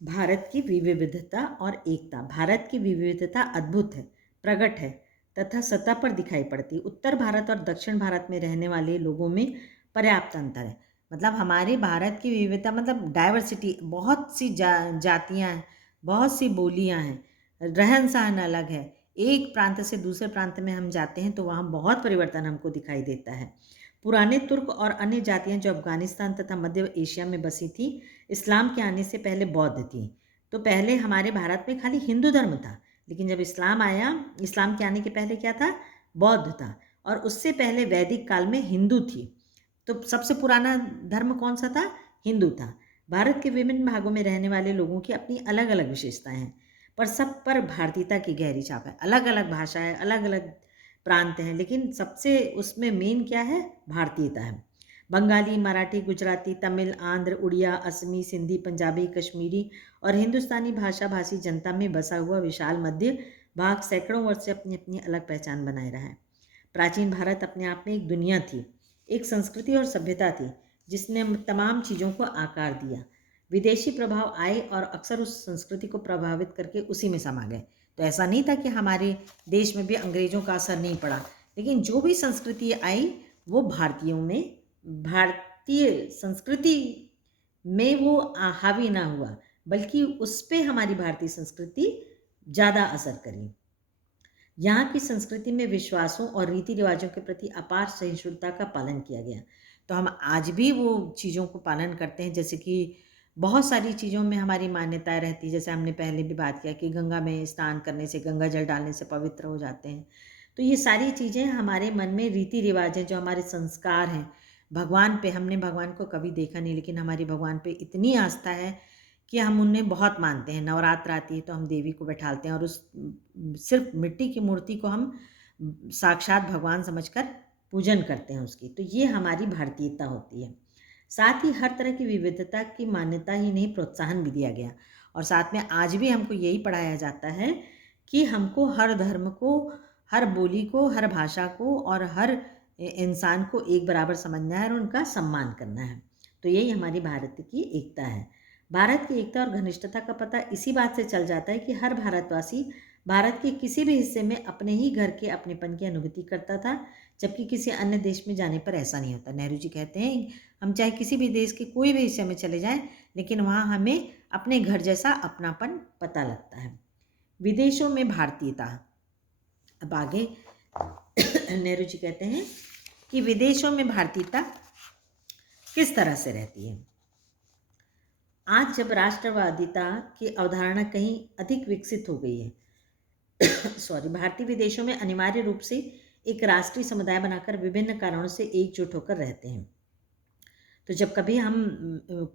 भारत की विविधता और एकता। भारत की विविधता अद्भुत है, प्रगट है तथा सतह पर दिखाई पड़ती है। उत्तर भारत और दक्षिण भारत में रहने वाले लोगों में पर्याप्त अंतर है। मतलब हमारे भारत की विविधता मतलब डाइवर्सिटी, बहुत सी जातियाँ हैं, बहुत सी बोलियाँ हैं, रहन सहन अलग है। एक प्रांत से दूसरे प्रांत में हम जाते हैं तो वहाँ बहुत परिवर्तन हमको दिखाई देता है। पुराने तुर्क और अन्य जातियाँ जो अफगानिस्तान तथा मध्य एशिया में बसी थीं, इस्लाम के आने से पहले बौद्ध थीं। तो पहले हमारे भारत में खाली हिंदू धर्म था, लेकिन जब इस्लाम आया, इस्लाम के आने के पहले क्या था? बौद्ध था। और उससे पहले वैदिक काल में हिंदू थी। तो सबसे पुराना धर्म कौन सा था? हिंदू था। भारत के विभिन्न भागों में रहने वाले लोगों की अपनी अलग अलग विशेषताएं हैं, पर सब पर भारतीयता की गहरी छाप है। अलग अलग भाषाएं, अलग अलग प्रांत हैं, लेकिन सबसे उसमें मेन क्या है? भारतीयता है। बंगाली, मराठी, गुजराती, तमिल, आंध्र, उड़िया, असमी, सिंधी, पंजाबी, कश्मीरी और हिंदुस्तानी भाषा भाषी जनता में बसा हुआ विशाल मध्य भाग सैकड़ों वर्ष से अपनी अपनी अलग पहचान बनाए रहा है। प्राचीन भारत अपने आप में एक दुनिया थी, एक संस्कृति और सभ्यता थी जिसने तमाम चीज़ों को आकार दिया। विदेशी प्रभाव आए और अक्सर उस संस्कृति को प्रभावित करके उसी में समा गए। तो ऐसा नहीं था कि हमारे देश में भी अंग्रेज़ों का असर नहीं पड़ा, लेकिन जो भी संस्कृति आई वो भारतीयों में, भारतीय संस्कृति में वो हावी ना हुआ, बल्कि उस पे हमारी भारतीय संस्कृति ज़्यादा असर करी। यहाँ की संस्कृति में विश्वासों और रीति रिवाजों के प्रति अपार सहिष्णुता का पालन किया गया। तो हम आज भी वो चीज़ों को पालन करते हैं, जैसे कि बहुत सारी चीज़ों में हमारी मान्यताएं रहती है। जैसे हमने पहले भी बात किया कि गंगा में स्नान करने से, गंगा जल डालने से पवित्र हो जाते हैं। तो ये सारी चीज़ें हमारे मन में रीति रिवाज हैं, जो हमारे संस्कार हैं। भगवान पे, हमने भगवान को कभी देखा नहीं, लेकिन हमारी भगवान पे इतनी आस्था है कि हम उन्हें बहुत मानते हैं। नवरात्र आती है तो हम देवी को बैठालते हैं और उस सिर्फ मिट्टी की मूर्ति को हम साक्षात भगवान समझकर पूजन करते हैं उसकी। तो ये हमारी भारतीयता होती है। साथ ही हर तरह की विविधता की मान्यता ही नहीं, प्रोत्साहन भी दिया गया। और साथ में आज भी हमको यही पढ़ाया जाता है कि हमको हर धर्म को, हर बोली को, हर भाषा को और हर इंसान को एक बराबर समझना है और उनका सम्मान करना है। तो यही हमारी भारत की एकता है। भारत की एकता और घनिष्ठता का पता इसी बात से चल जाता है कि हर भारतवासी भारत के किसी भी हिस्से में अपने ही घर के अपनेपन की अनुभूति करता था, जबकि किसी अन्य देश में जाने पर ऐसा नहीं होता। नेहरू जी कहते हैं, हम चाहे किसी भी देश के कोई भी हिस्से में चले जाएं, लेकिन वहाँ हमें अपने घर जैसा अपनापन पता लगता है। विदेशों में भारतीयता। अब आगे नेहरू जी कहते हैं कि विदेशों में भारतीयता किस तरह से रहती है। आज जब राष्ट्रवादिता की अवधारणा कहीं अधिक विकसित हो गई है, भारतीय विदेशों में अनिवार्य रूप से एक राष्ट्रीय समुदाय बनाकर विभिन्न कारणों से एकजुट होकर रहते हैं। तो जब कभी हम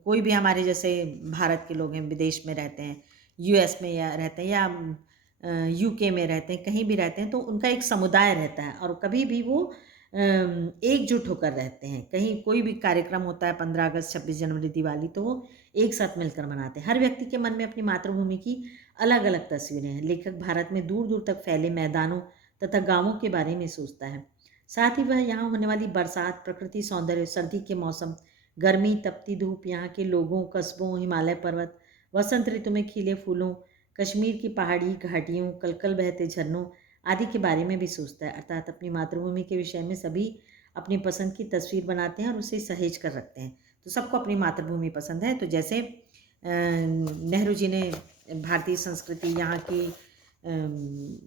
कोई भी हमारे जैसे भारत के लोग हैं, विदेश में रहते हैं, यूएस में या रहते हैं या यूके में रहते हैं, कहीं भी रहते हैं, तो उनका एक समुदाय रहता है और कभी भी वो एकजुट होकर रहते हैं। कहीं कोई भी कार्यक्रम होता है, 15 अगस्त, 26 जनवरी, दिवाली, तो वो एक साथ मिलकर मनाते हैं। हर व्यक्ति के मन में अपनी मातृभूमि की अलग अलग तस्वीरें हैं। लेखक भारत में दूर दूर तक फैले मैदानों तथा गांवों के बारे में सोचता है। साथ ही वह यहाँ होने वाली बरसात, प्रकृति सौंदर्य, सर्दी के मौसम, गर्मी, तपती धूप, यहाँ के लोगों, कस्बों, हिमालय पर्वत, वसंत ऋतु में खिले फूलों, कश्मीर की पहाड़ी घाटियों, कलकल बहते झरनों आदि के बारे में भी सोचता है। अर्थात अपनी मातृभूमि के विषय में सभी अपनी पसंद की तस्वीर बनाते हैं और उसे सहेज कर रखते हैं। तो सबको अपनी मातृभूमि पसंद है। तो जैसे नेहरू जी ने भारतीय संस्कृति, यहाँ की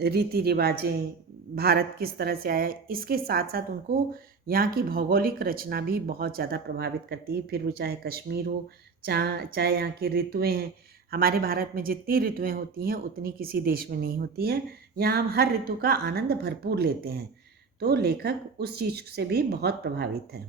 रीति रिवाजें, भारत किस तरह से आया, इसके साथ साथ उनको यहाँ की भौगोलिक रचना भी बहुत ज़्यादा प्रभावित करती है। फिर वो चाहे कश्मीर हो, चाहे यहाँ की ऋतुएँ हैं। हमारे भारत में जितनी ऋतुएँ होती हैं उतनी किसी देश में नहीं होती हैं। यहाँ हम हर ऋतु का आनंद भरपूर लेते हैं। तो लेखक उस चीज़ से भी बहुत प्रभावित है।